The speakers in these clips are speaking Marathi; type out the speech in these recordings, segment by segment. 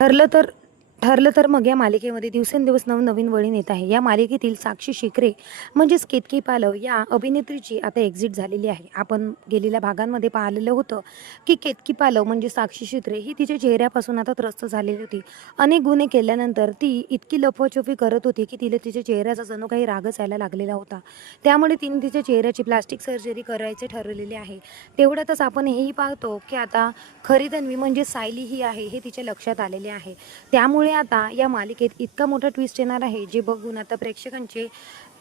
ठरलं तर मग या मालिकेमध्ये दिवसेंदिवस नवनवीन वळण येत आहे. या मालिकेतील साक्षी शिकरे म्हणजेच केतकी पालव या अभिनेत्रीची आता एक्झिट झालेली आहे. आपण गेलेल्या भागांमध्ये पाहिलेलं होतं की केतकी पालव म्हणजे साक्षी शिकरे ही तिच्या चेहऱ्यापासून आता त्रस्त झालेली होती. अनेक गुन्हे केल्यानंतर ती इतकी लपवाछपवी करत होती की तिला तिच्या चेहऱ्याचा जणू काही रागच यायला लागलेला होता. त्यामुळे तिने तिच्या चेहऱ्याची प्लास्टिक सर्जरी करायचे ठरवलेले आहे. तेवढ्यातच आपण हेही पाहतो की आता खरी तन्वी म्हणजे सायली ही आहे हे तिच्या लक्षात आलेले आहे. त्यामुळे आता या मालिकेत इतका मोठा ट्विस्ट येणार आहे जे बघून आता प्रेक्षकांचे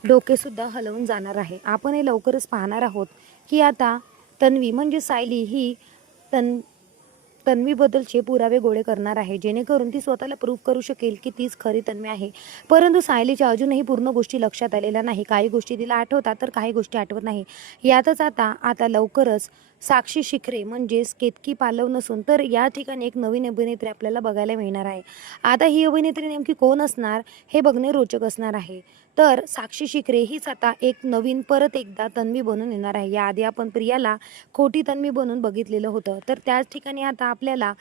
डोकेसुद्धा हलवून जाणार आहे. आपण हे लवकरच पाहणार आहोत की आता तन्वी म्हणजे सायली ही तन्वीबद्दलचे पुरावे गोळे करणार आहे, जेणेकरून ती स्वतःला प्रूव्ह करू शकेल की तीच खरी तन्वी आहे. परंतु सायलीच्या अजूनही पूर्ण गोष्टी लक्षात आलेल्या नाही. काही गोष्टी तिला आठवतात तर काही गोष्टी आठवत नाही. यातच आता लवकरच साक्षी शिकरे म्हणजेच केतकी पालव नसून तर या ठिकाणी एक नवीन अभिनेत्री आपल्याला बघायला मिळणार आहे. आता ही अभिनेत्री नेमकी कोण असणार हे बघणे रोचक असणार आहे. तर साक्षी शिकरे हीच आता एक नवीन परत एकदा तन्वी बनून येणार आहे. याआधी आपण प्रियाला खोटी तन्वी बनून बघितलेलं होतं, तर त्याच ठिकाणी आता आपल्याला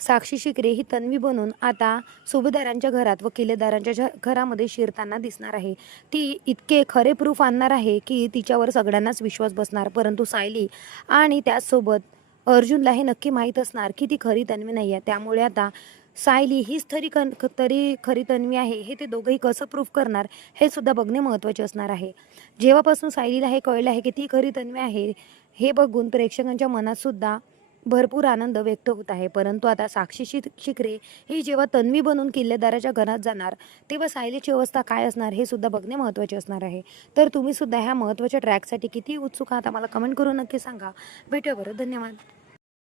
साक्षी शिकरे ही तन्वी बनून आता सुभेदारांच्या घरात व किल्लेदारांच्या घरामध्ये शिरताना दिसणार आहे. ती इतके खरे प्रूफ आणणार आहे की तिच्यावर सगळ्यांनाच विश्वास बसणार. परंतु सायली आणि त्याचसोबत अर्जुनला हे नक्की माहीत असणार की ती खरी तन्वी नाही आहे. त्यामुळे आता सायली हीच तरी खरी तन्वी आहे हे ते दोघंही कसं प्रूफ करणार हे सुद्धा बघणे महत्त्वाचे असणार आहे. जेव्हापासून सायलीला हे कळलं आहे की ती खरी तन्वी आहे हे बघून प्रेक्षकांच्या मनात सुद्धा भरपूर आनंद व्यक्त होत आहे. परंतु आता साक्षी शिकरे ही जेव्हा तन्वी बनून किल्लेदाराच्या घरात जाणार तेव्हा सायलीची अवस्था काय असणार हे सुद्धा बघणे महत्त्वाचे असणार आहे. तर तुम्ही सुद्धा ह्या महत्त्वाच्या ट्रॅकसाठी किती उत्सुक आहात आम्हाला कमेंट करून नक्की सांगा. भेटूया बरं. धन्यवाद.